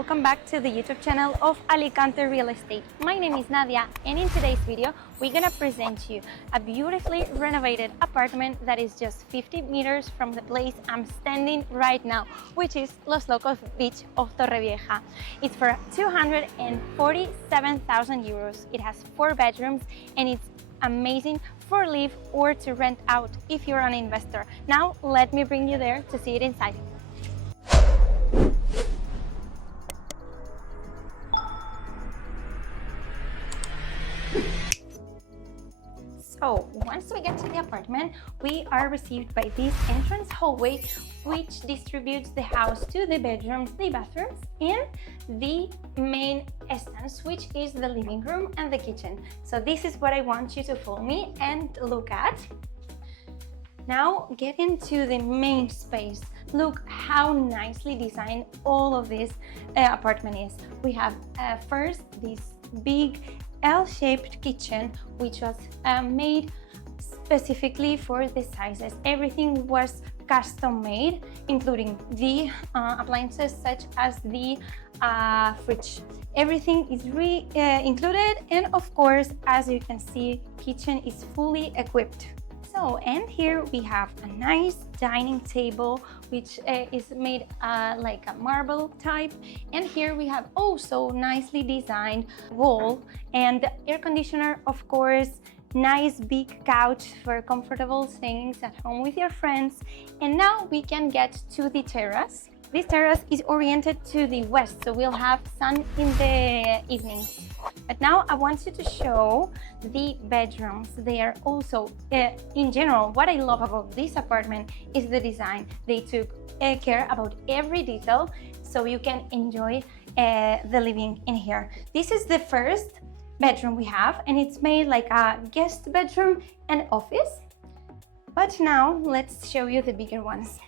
welcome back to the YouTube channel of Alicante Real Estate. My name is Nadia, and in today's video we're gonna present you a beautifully renovated apartment that is just 50 meters from the place I'm standing right now, which is Los Locos Beach of Torrevieja. It's for 247,000 euros. It has 4 bedrooms and it's amazing for live or to rent out if you're an investor. Now let me bring you there to see it inside. So once we get to the apartment, we are received by this entrance hallway, which distributes the house to the bedrooms, the bathrooms, and the main entrance, which is the living room and the kitchen. So this is what I want you to follow me and look at. Now get into the main space. Look how nicely designed all of this apartment is. We have first this big L-shaped kitchen, which was made specifically for the sizes. Everything was custom made, including the appliances such as the fridge. Everything is included, and of course, as you can see, kitchen is fully equipped. So, and here we have a nice dining table, which is made like a marble type. And here we have also nicely designed wall and air conditioner, of course, nice big couch for comfortable things at home with your friends. And now we can get to the terrace. This terrace is oriented to the west, so we'll have sun in the evenings. But now I want you to show the bedrooms. They are also, in general, what I love about this apartment is the design. They took care about every detail, so you can enjoy the living in here. This is the first bedroom we have, and it's made like a guest bedroom and office. But now let's show you the bigger ones.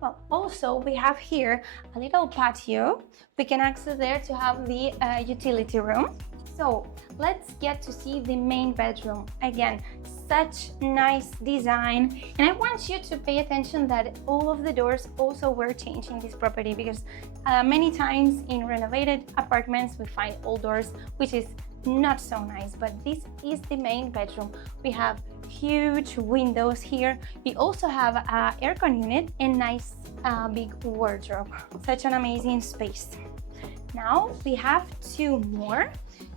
Well, also we have here a little patio. We can access there to have the utility room. So let's get to see the main bedroom. Again, such nice design. And I want you to pay attention that all of the doors also were changed in this property, because many times in renovated apartments we find old doors, which is not so nice, but this is the main bedroom. We have huge windows here. We also have an aircon unit and nice big wardrobe. Such an amazing space. Now we have 2 more.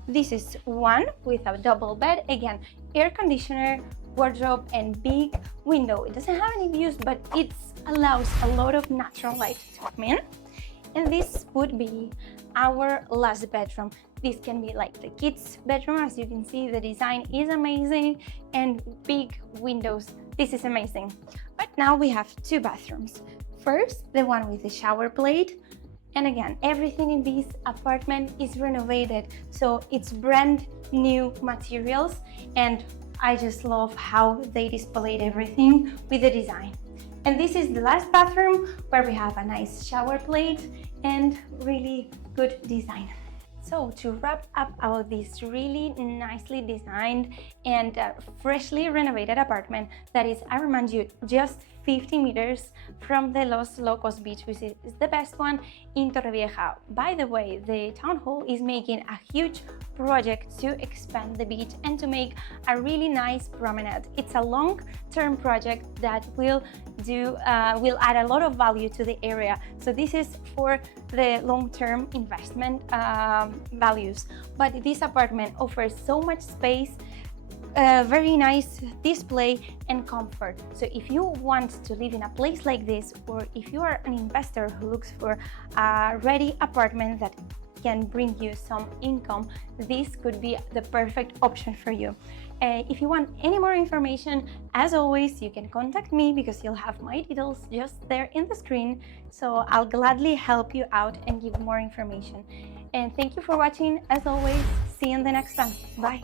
This is one with a double bed. Again, air conditioner, wardrobe, and big window. It doesn't have any views, but it allows a lot of natural light to come in. And this would be our last bedroom. This can be like the kids' bedroom. As you can see, the design is amazing and big windows. This is amazing. But now we have 2 bathrooms. First, the one with the shower plate. And again, everything in this apartment is renovated, so it's brand new materials. And I just love how they displayed everything with the design. And this is the last bathroom, where we have a nice shower plate and really good design. So to wrap up about this really nicely designed and freshly renovated apartment that is, I remind you, just 50 meters from the Los Locos Beach, which is the best one in Torrevieja. By the way, the town hall is making a huge project to expand the beach and to make a really nice promenade. It's a long-term project that will add a lot of value to the area. So this is for the long-term investment values. But this apartment offers so much space, very nice display and comfort. So if you want to live in a place like this, or if you are an investor who looks for a ready apartment that can bring you some income, this could be the perfect option for you. If you want any more information, as always, you can contact me, because you'll have my details just there in the screen. So I'll gladly help you out and give more information. And thank you for watching. As always, see you in the next one. Bye.